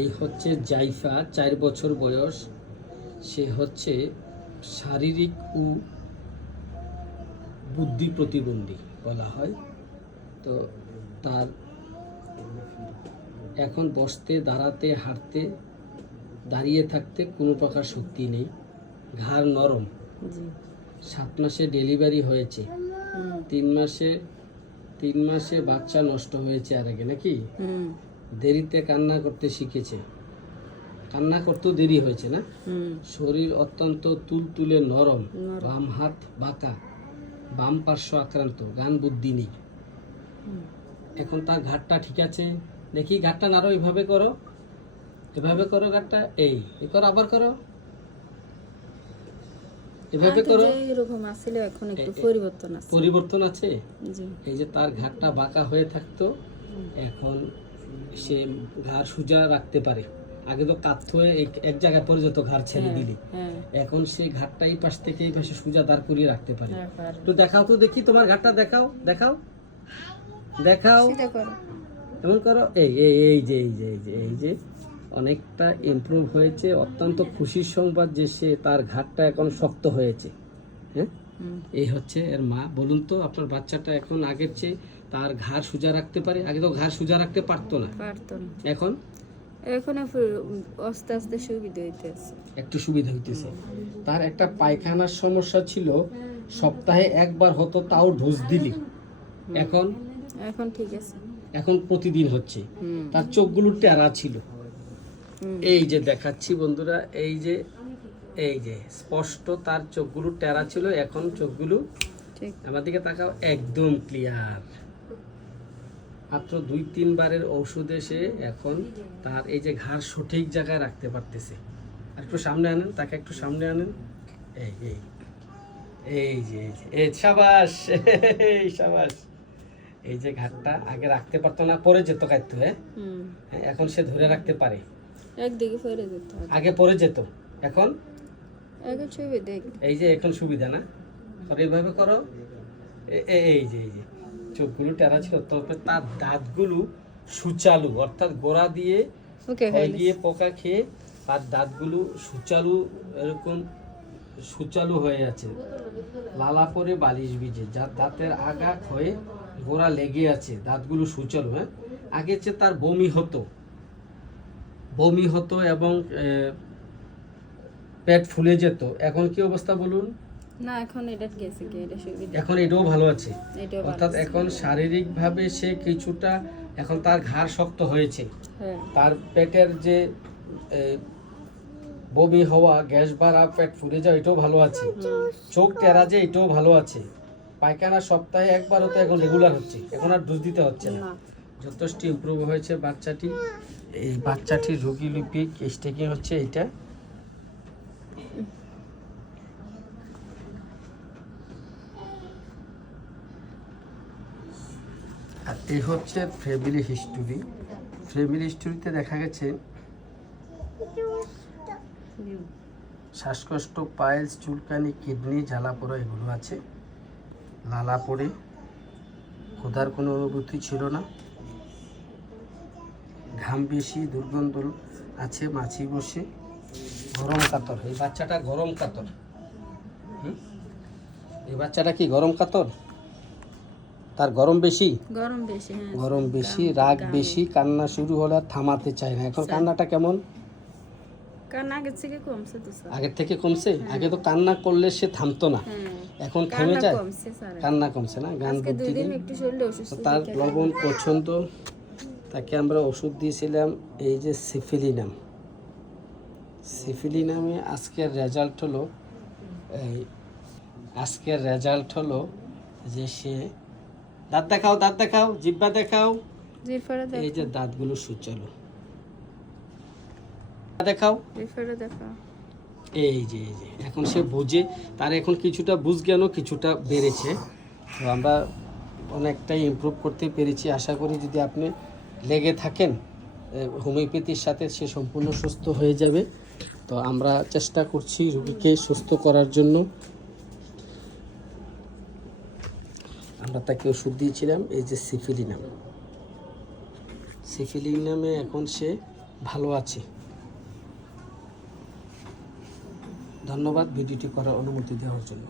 এই হচ্ছে জাইফা, 4 বছর বয়স। সে হচ্ছে শারীরিক ও বুদ্ধি প্রতিবন্ধী বলা হয়। তো তার এখন বসতে, দাঁড়াতে, হাঁটতে, দাঁড়িয়ে থাকতে কোনো প্রকার শক্তি নেই। ঘাড় নরম। 7 মাসে ডেলিভারি হয়েছে। 3 মাসে বাচ্চা নষ্ট হয়েছে আর আগে নাকি। দেরিতে কান্না করতে শিখেছে। কান্না করতেও দেরি হয়েছে না। শরীর অত্যন্ত তুলতুলে নরম। বাম হাত বাঁকা, বাম পার্শ্ব আক্রান্ত, জ্ঞান বুদ্ধি নেই। এখন তার ঘাটটা ঠিক আছে। দেখি ঘাটটা নাড়ো, এইভাবে করো, এভাবে করো ঘাটটা, এই করো, আবার করো, এভাবে করো। এরকম আসলে এখন একটু পরিবর্তন আছে। পরিবর্তন আছে। জি। এই যে তার ঘাটটা বাঁকা হয়ে থাকতো, এখন সে ঘাড় সোজা রাখতে পারে। আগে তো কাত হয়ে এক জায়গায় পড়ে যেত ঘাড় ছেড়ে দিলে। এখন সে ঘাটটা এই পাশ থেকে এই পাশে সোজা দাঁড় করিয়ে রাখতে পারে। একটু দেখাও তো দেখি, তোমার ঘাটটা দেখাও, দেখাও, দেখাও, এমন করো। এই এই এই যে এই যে এই যে এই যে অনেকটা ইমপ্রুভ হয়েছে। অত্যন্ত খুশির সংবাদ যে সে তার ঘাটটা এখন শক্ত হয়েছে। হ্যাঁ, এই হচ্ছে এর মা। বলুন তো, আপনার বাচ্চাটা এখন আগের চেয়ে তার ঘাড় সোজা রাখতে পারে? আগে তো ঘাড় সোজা রাখতে পারতো না। এখন এখন আস্তে আস্তে সুবিধা হইতেছে, একটু সুবিধা হইতেছে। তার একটা পায়খানার সমস্যা ছিল, সপ্তাহে একবার হতো, তাও ঢোস দিলি। এখন এখন ঠিক আছে, এখন প্রতিদিন হচ্ছে। তার চোখগুলো টেরা ছিল, এই যে দেখাচ্ছি বন্ধুরা, এই যে এই যে স্পষ্ট তার চোখগুলো টেরা ছিল, এখন চোখগুলো আমার দিকে তাকাও, একদম ক্লিয়ার। মাত্র 2-3 বারের ঔষধে সে এখন তার এই যে ঘাড় সঠিক জায়গায় রাখতে পারতেছে। আর একটু সামনে আনেন, তাকে একটু সামনে আনেন। এই এই এই যে এই সাবাস, এই সাবাস। এই যে ঘাড়টা আগে রাখতে পারতো না, পরে যেত কাটতো। এখন সে ধরে রাখতে পারে। একদিকে পড়ে যেত, আগে পরে যেত, এখন এখন সুবিধা। এই যে এখন সুবিধা না। আর এইভাবে করো, এই যে এই যে চোখগুলো টেরা ছিল, তবে তার দাঁতগুলো সুচালু, অর্থাৎ গোড়া দিয়ে গিয়ে পোকা খেয়ে তার দাঁতগুলো সুচালু, এরকম সুচালু হয়ে আছে। লালা পরে বালিশ ভিজে, যার দাঁতের আগা ক্ষয়ে গোড়া লেগে আছে, দাঁতগুলো সুচালু। হ্যাঁ, আগে যে তার বমি হতো এবং পেট ফুলে যেত, এখন কি অবস্থা বলুন? না, এখন এটা গেছে কি, এটা সুবিধা, এখন এটাও ভালো আছে। অর্থাৎ এখন শারীরিক ভাবে সে কিছুটা, এখন তার ঘাড় শক্ত হয়েছে। তার পেটের যে বমি হওয়া, গ্যাস বাড়া, পেট ফুলে যাওয়া, এটাও ভালো আছে। চোখ টেরা যে, এটাও ভালো আছে। পায়খানা সপ্তাহে একবার হতো, এখন রেগুলার হচ্ছে, এখন আর ডোজ দিতে হচ্ছে না। যথেষ্ট ইমপ্রুভ হয়েছে বাচ্চাটি। এই বাচ্চাটির রোগী লিপিক স্টেকিং হচ্ছে এইটা। আর এই হচ্ছে ফ্যামিলি হিস্টোরি। ফ্যামিলি হিস্টোরিতে দেখা গেছে শ্বাসকষ্ট, পাইলস, চুলকানি, কিডনি, জ্বালা পোড়া এগুলো আছে। লালা পড়ে, ক্ষুধার কোনো অনুভূতি ছিল না, ঘাম বেশি, দুর্গন্ধ আছে, মাছি বসে, গরম কাতর। এই বাচ্চাটা গরম কাতর। এই বাচ্চাটা কি গরম কাতর? তার গরম বেশি, গরম বেশি, রাগ বেশি, কান্না শুরু হলে আর থামাতে চায় না। এখন কান্নাটা কেমন? আগের থেকে কমছে। আগে তো কান্না করলে সে থামতো না, এখন থেমে যায়। কান্না কমছে না, গান বুদ্ধি। তার লবণ পছন্দ, তাকে আমরা ওষুধ দিয়েছিলাম, এই যে সিফিলিনামে। আজকের রেজাল্ট হলো যে সে, দাঁত দেখাও, জিহ্বা দেখাও, এই যে দাঁতগুলো সুচালু, দেখাও, এই যে এখন সে বোঝে। তার এখন কিছুটা বুঝ জ্ঞান, কিছুটা বেড়েছে। তো আমরা অনেকটাই ইমপ্রুভ করতে পেরেছি। আশা করি যদি আপনি লেগে থাকেন হোমিওপ্যাথির সাথে, সে সম্পূর্ণ সুস্থ হয়ে যাবে। তো আমরা চেষ্টা করছি রোগীকে সুস্থ করার জন্য। আমরা তাকে ওষুধ দিয়েছিলাম, এই যে সিফিলিনামে। এখন সে ভালো আছি। ধন্যবাদ ভিডিওটি করার অনুমতি দেওয়ার জন্য।